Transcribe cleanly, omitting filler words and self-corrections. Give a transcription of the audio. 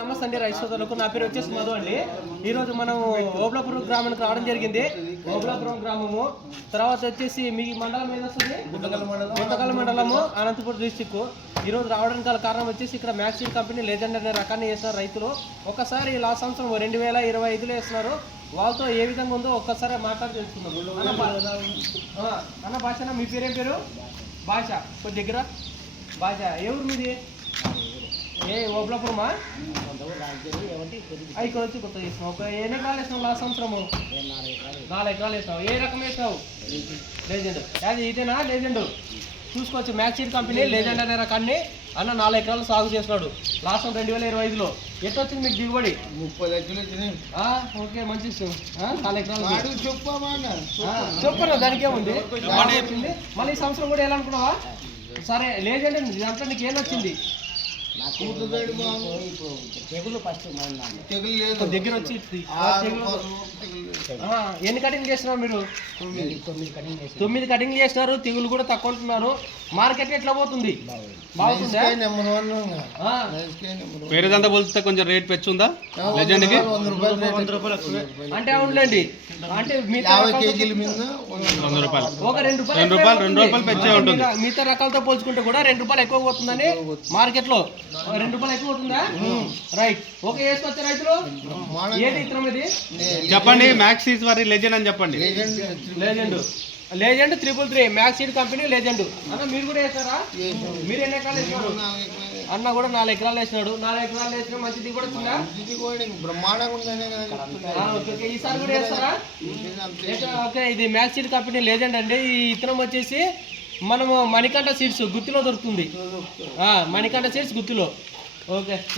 నమస్తే అండి రైతు సోదరులకు. నా పేరు వచ్చేసి మధు అండి. ఈరోజు మనం ఓబ్లాపురం గ్రామానికి రావడం జరిగింది. ఓబ్లాపురం గ్రామము తర్వాత వచ్చేసి మీ మండలం ఏదో వస్తుంది, గుంతకల్ మండలము, అనంతపురం డిస్టిక్. ఈరోజు రావడానికి గల కారణం వచ్చేసి ఇక్కడ మ్యాక్సిన్ కంపెనీ లెజెండ్ అనే రకాన్ని వేస్తున్నారు రైతులు. ఒకసారి లాస్ట్ సంవత్సరం 2025లో వేస్తున్నారు. వాళ్ళతో ఏ విధంగా ఉందో ఒక్కసారి మాట్లాడి తెలుసుకున్నాం. అన్న భాష, మీ పేరేం పేరు? భాష. కొద్ది దగ్గర భాష. ఎవరు మీది? ఏ ఓబ్లాపురమా? ఇక్కడ వచ్చి కొత్త చేసినావు. ఒక ఎన్ని ఎకరాలు వేసినావు లాస్ట్ సంవత్సరము? 4 ఎకరాలు వేసినావు. ఏ రకం వేసినావు? లెజెండ్. అది ఇదేనా లెజెండ్? చూసుకోవచ్చు, మ్యాక్సిన్ కంపెనీ లెజెండ్ అనే రకాన్ని అన్న 4 ఎకరాలు సాగు చేసినాడు లాస్ట్ 2025లో. ఎట్లా వచ్చింది మీకు దిగుబడి? 30 లక్షలు. ఓకే, మంచి విషయం. 4 ఎకరాలు చెప్పను, దానికి ఏముంది. మళ్ళీ ఈ సంవత్సరం కూడా వెళ్ళాలనుకున్నావా? సరే, లెజెండ్ దాంట్లో నీకు ఏం వచ్చింది? తెగులు లేదు దగ్గర వచ్చి ఎన్ని కటింగ్ చేస్తున్నారు మీరు? 9 కటింగ్ చేస్తున్నారు. తెగులు కూడా తక్కువ ఉంటున్నారు. మార్కెట్ ఎట్లా పోతుంది? బాగుంటుందా? వేరేదంతా పోలిస్తే కొంచెం రేట్ పెంచుందా లెజెండ్ కి? 100 రూపాయలు. అంటే అవునులేండి, అంటే మిగతా 50 కేజీల మీద 100 రూపాయలు. ఒక 2 రూపాయలు పెంచే ఉంటుంది. మిగతా రకాలతో పోల్చుకుంటే కూడా 2 రూపాయలు ఎక్కువ పోతుందని మార్కెట్ లో 2 రూపాయలు ఎక్కువ అవుతుందా? రైట్. ఓకే, వేసుకోవచ్చా రైతులు? ఏది ఇతరం ఇది? చెప్పండి. మ్యాక్సిస్ వారి లెజెండ్ అని చెప్పండి. లెజెండ్ 333 మ్యాక్సీడ్ కంపెనీ లెజెండ్. అన్న మీరు కూడా వేసారా? మీరు ఎన్ని ఎకరాలు వేసినారు? అన్న కూడా 4 ఎకరాలు వేసినాడు. 4 ఎకరాలు వేసిన మంచి దిగుబడి వచ్చిందా? బ్రహ్మాండంగా. ఈసారి కూడా వేస్తారా? ఓకే, ఇది మ్యాక్సీడ్ కంపెనీ లెజెండ్ అండి. ఈ ఇతరం వచ్చేసి మనము మణికంఠ సీడ్స్ గుత్తిలో దొరుకుతుంది. మణికంఠ సీడ్స్ గుత్తిలో. ఓకే.